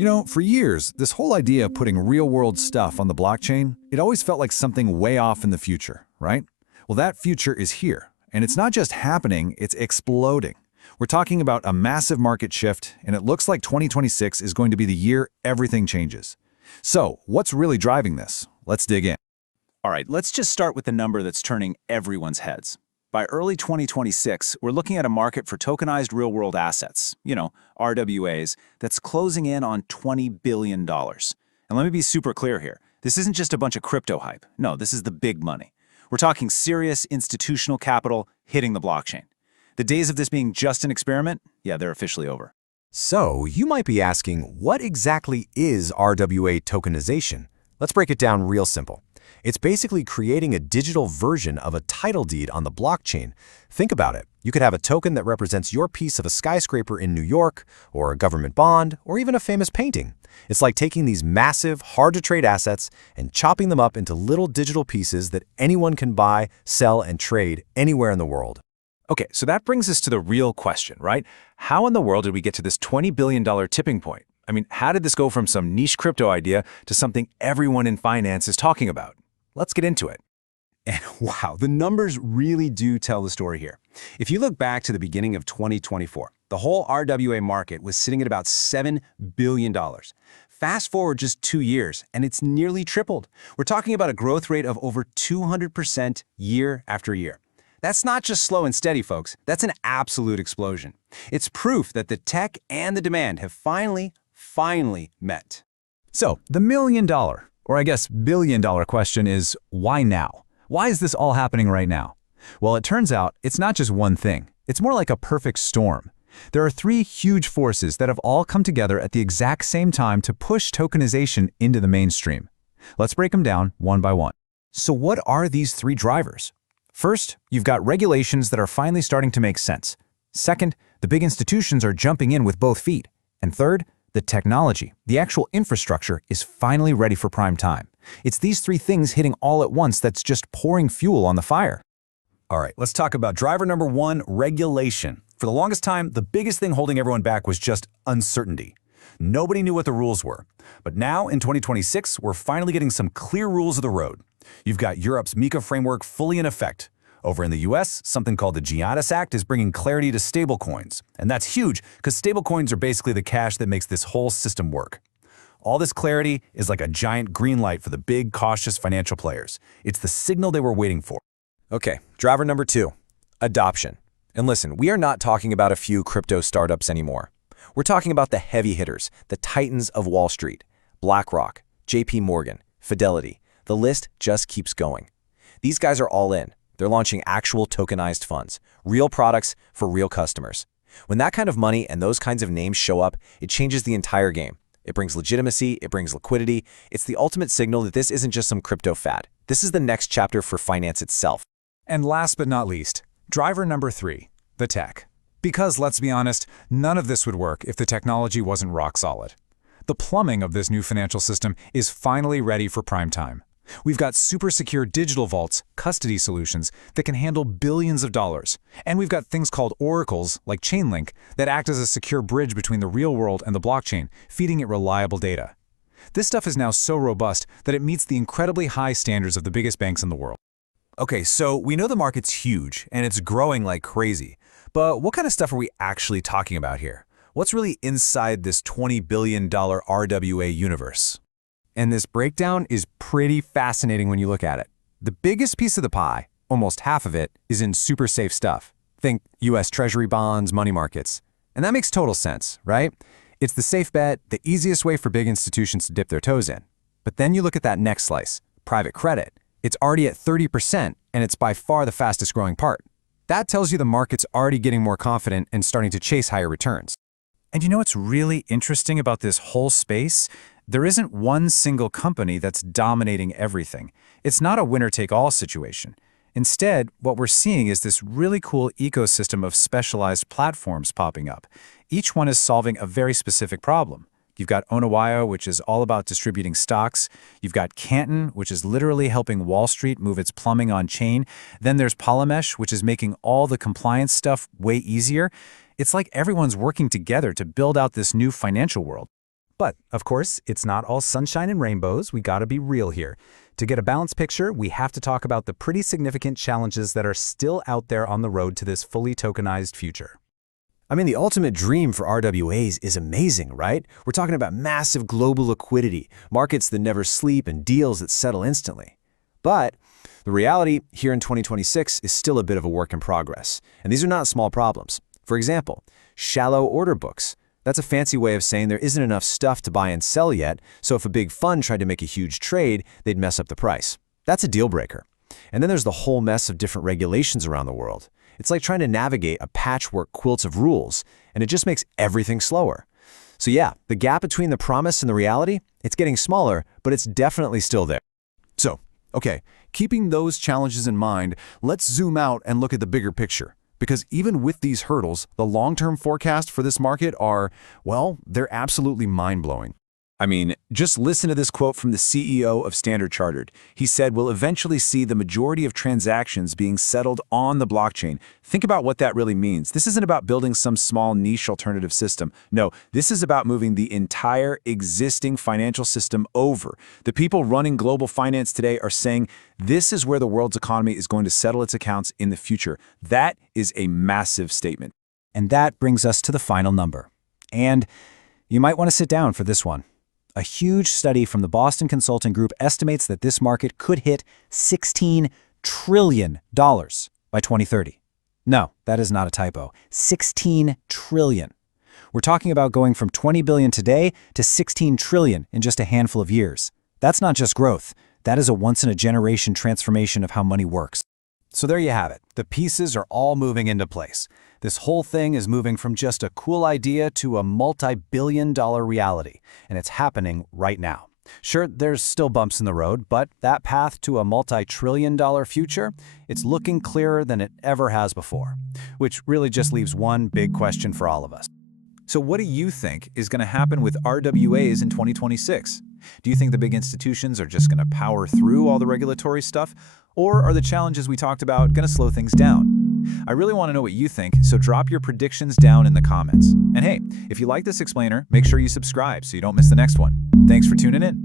You know, for years, this whole idea of putting real-world stuff on the blockchain, it always felt like something way off in the future, right? Well, that future is here, and it's not just happening, it's exploding. We're talking about a massive market shift, and it looks like 2026 is going to be the year everything changes. So, what's really driving this? Let's dig in. All right, let's just start with the number that's turning everyone's heads. By early 2026, we're looking at a market for tokenized real-world assets, RWAs, that's closing in on $20 billion. And let me be super clear here. This isn't just a bunch of crypto hype. No, this is the big money. We're talking serious institutional capital hitting the blockchain. The days of this being just an experiment, yeah, they're officially over. So, you might be asking, what exactly is RWA tokenization? Let's break it down real simple. It's basically creating a digital version of a title deed on the blockchain. Think about it. You could have a token that represents your piece of a skyscraper in New York, or a government bond, or even a famous painting. It's like taking these massive, hard-to-trade assets and chopping them up into little digital pieces that anyone can buy, sell, and trade anywhere in the world. Okay, so that brings us to the real question, right? How in the world did we get to this $20 billion tipping point? I mean, how did this go from some niche crypto idea to something everyone in finance is talking about? Let's get into it. And wow, the numbers really do tell the story here. If you look back to the beginning of 2024, the whole RWA market was sitting at about $7 billion. Fast forward just 2 years, and it's nearly tripled. We're talking about a growth rate of over 200% year after year. That's not just slow and steady, folks. That's an absolute explosion. It's proof that the tech and the demand have finally met. So, the million-dollar, or I guess billion-dollar question is, why now? Why is this all happening right now? Well, it turns out it's not just one thing. It's more like a perfect storm. There are three huge forces that have all come together at the exact same time to push tokenization into the mainstream. Let's break them down one by one. So what are these three drivers? First, you've got regulations that are finally starting to make sense. Second, the big institutions are jumping in with both feet. And third, the technology, the actual infrastructure, is finally ready for prime time. It's these three things hitting all at once that's just pouring fuel on the fire. All right, let's talk about driver number one, regulation. For the longest time, the biggest thing holding everyone back was just uncertainty. Nobody knew what the rules were. But now, in 2026, we're finally getting some clear rules of the road. You've got Europe's MiCA framework fully in effect. Over in the US, something called the GIADIS Act is bringing clarity to stablecoins. And that's huge, because stablecoins are basically the cash that makes this whole system work. All this clarity is like a giant green light for the big, cautious financial players. It's the signal they were waiting for. Okay, driver number two, adoption. And listen, we are not talking about a few crypto startups anymore. We're talking about the heavy hitters, the titans of Wall Street, BlackRock, J.P. Morgan, Fidelity. The list just keeps going. These guys are all in. They're launching actual tokenized funds, real products for real customers. When that kind of money and those kinds of names show up, it changes the entire game. It brings legitimacy, it brings liquidity. It's the ultimate signal that this isn't just some crypto fad. This is the next chapter for finance itself. And last but not least, driver number three, the tech. Because let's be honest, none of this would work if the technology wasn't rock solid. The plumbing of this new financial system is finally ready for prime time. We've got super secure digital vaults, custody solutions that can handle billions of dollars. And we've got things called oracles, like Chainlink, that act as a secure bridge between the real world and the blockchain, feeding it reliable data. This stuff is now so robust that it meets the incredibly high standards of the biggest banks in the world. Okay, so we know the market's huge, and it's growing like crazy. But what kind of stuff are we actually talking about here? What's really inside this $20 billion RWA universe? And this breakdown is pretty fascinating when you look at it. The biggest piece of the pie, almost half of it, is in super safe stuff. Think US Treasury bonds, money markets. And that makes total sense, right? It's the safe bet, the easiest way for big institutions to dip their toes in. But then you look at that next slice, private credit. It's already at 30%, and it's by far the fastest growing part. That tells you the market's already getting more confident and starting to chase higher returns. And you know what's really interesting about this whole space? There isn't one single company that's dominating everything. It's not a winner-take-all situation. Instead, what we're seeing is this really cool ecosystem of specialized platforms popping up. Each one is solving a very specific problem. You've got Onawaya, which is all about distributing stocks. You've got Canton, which is literally helping Wall Street move its plumbing on chain. Then there's Polymesh, which is making all the compliance stuff way easier. It's like everyone's working together to build out this new financial world. But, of course, it's not all sunshine and rainbows. We gotta be real here. To get a balanced picture, we have to talk about the pretty significant challenges that are still out there on the road to this fully tokenized future. I mean, the ultimate dream for RWAs is amazing, right? We're talking about massive global liquidity, markets that never sleep, and deals that settle instantly. But the reality here in 2026 is still a bit of a work in progress. And these are not small problems. For example, shallow order books. That's a fancy way of saying there isn't enough stuff to buy and sell yet, so if a big fund tried to make a huge trade, they'd mess up the price. That's a deal breaker. And then there's the whole mess of different regulations around the world. It's like trying to navigate a patchwork quilt of rules, and it just makes everything slower. So yeah, the gap between the promise and the reality, it's getting smaller, but it's definitely still there. So, okay, keeping those challenges in mind, let's zoom out and look at the bigger picture. Because even with these hurdles, the long-term forecast for this market are, well, they're absolutely mind-blowing. I mean, just listen to this quote from the CEO of Standard Chartered. He said, "We'll eventually see the majority of transactions being settled on the blockchain." Think about what that really means. This isn't about building some small niche alternative system. No, this is about moving the entire existing financial system over. The people running global finance today are saying this is where the world's economy is going to settle its accounts in the future. That is a massive statement. And that brings us to the final number. And you might want to sit down for this one. A huge study from the Boston Consulting Group estimates that this market could hit $16 trillion by 2030. No, that is not a typo. 16 trillion. We're talking about going from 20 billion today to 16 trillion in just a handful of years. That's not just growth. That is a once-in-a-generation transformation of how money works. So there you have it. The pieces are all moving into place. This whole thing is moving from just a cool idea to a multi-billion-dollar reality, and it's happening right now. Sure, there's still bumps in the road, but that path to a multi-trillion-dollar future, it's looking clearer than it ever has before, which really just leaves one big question for all of us. So what do you think is going to happen with RWAs in 2026? Do you think the big institutions are just going to power through all the regulatory stuff? Or are the challenges we talked about going to slow things down? I really want to know what you think, so drop your predictions down in the comments. And hey, if you like this explainer, make sure you subscribe so you don't miss the next one. Thanks for tuning in.